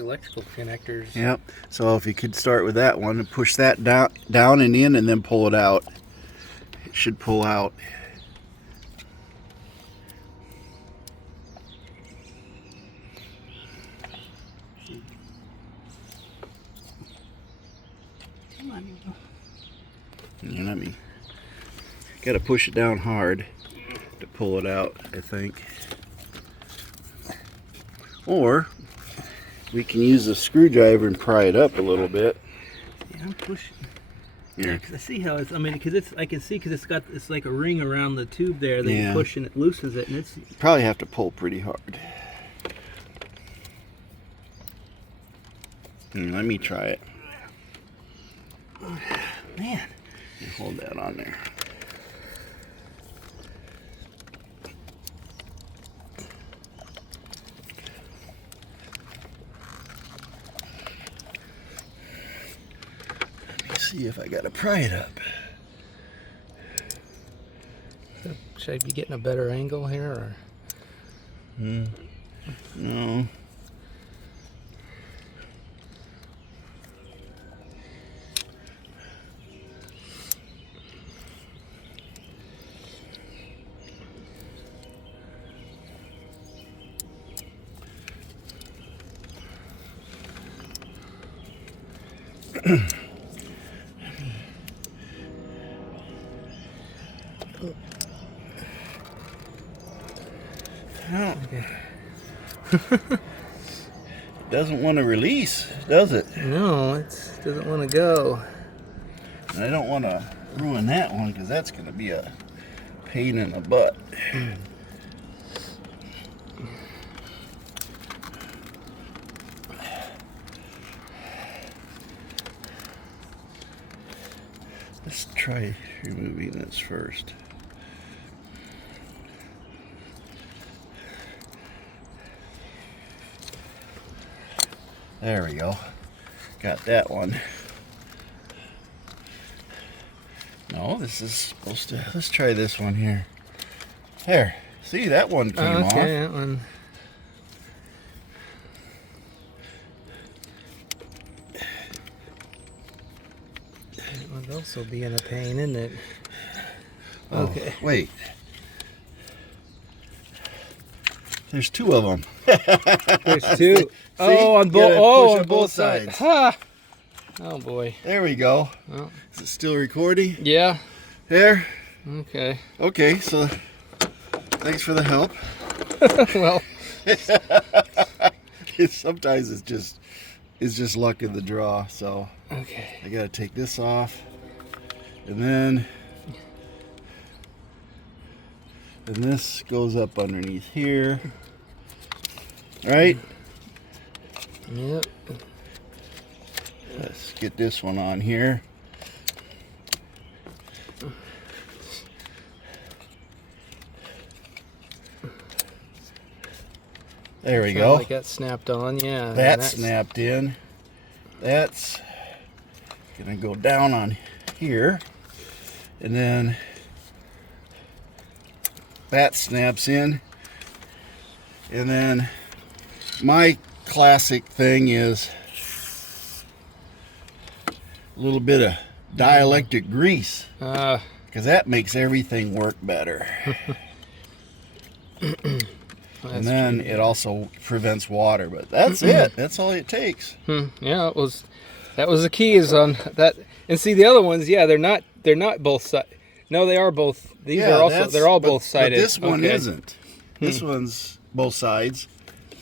electrical connectors. Yep. So if you could start with that one and push that down and in and then pull it out. It should pull out. Come on. Let me. Got to push it down hard to pull it out, I think. Or we can use a screwdriver and pry it up a little bit. Yeah, I'm pushing. Here. Because I see how it's. I mean, because I can see because it's like a ring around the tube there. That Yeah. you push and it loosens it, and it's. Probably have to pull pretty hard. Let me try it. Man. Hold that on there. Let me see if I gotta pry it up. Should I be getting a better angle here, or? No. Doesn't want to release, does it? No, it doesn't want to go. And I don't want to ruin that one because that's going to be a pain in the butt. Let's try removing this first. There we go. Got that one. No, this is supposed to. Let's try this one here. There. See, that one came off. Okay, that one. That would also be in a pain, isn't it? Oh, Okay. wait. There's two of them. There's two. See? Oh, on You gotta push on both sides. Ha! Oh boy. There we go. Oh. Is it still recording? Yeah. There. Okay. Okay, so thanks for the help. Well. Sometimes it's just luck of the draw. So Okay. I gotta take this off, and then this goes up underneath here. Right? Yep. Let's get this one on here. There we go. Like that snapped on, yeah. That snapped in. That's gonna go down on here, and then that snaps in, and then my classic thing is a little bit of dielectric grease, because that makes everything work better. And then it also prevents water, but that's it. That's all it takes. Yeah, that was the key is on that. And see the other ones, yeah, they're not both side. No, they are both. These are also they're all both sided. But this one okay. isn't. This one's both sides.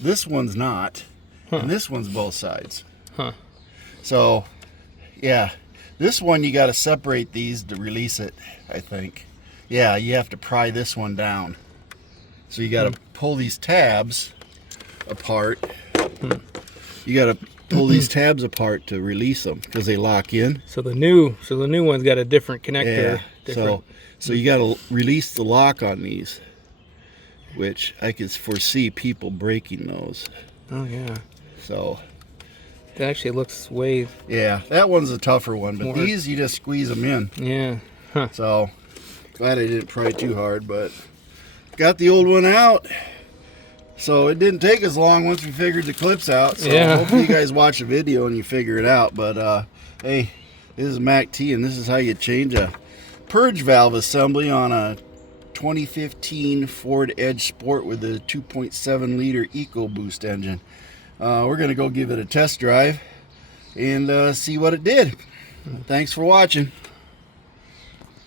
This one's not. And this one's both sides. Huh. So, yeah, this one you got to separate these to release it, I think. Yeah, you have to pry this one down. So you got to pull these tabs apart. You got to pull these tabs apart to release them because they lock in. So the new one's got a different connector. Yeah. So you got to release the lock on these, which I could foresee people breaking those. Oh yeah. So It actually looks way. yeah, that one's a tougher one, but More. these you just squeeze them in. Yeah. Huh. So glad I didn't pry too hard, but got the old one out. So it didn't take us long once we figured the clips out. So yeah. hopefully you guys watch the video and you figure it out. But hey, this is Mac T, and this is how you change a purge valve assembly on a 2015 Ford Edge Sport with a 2.7 liter Ecoboost engine. We're gonna go give it a test drive and see what it did. Thanks for watching.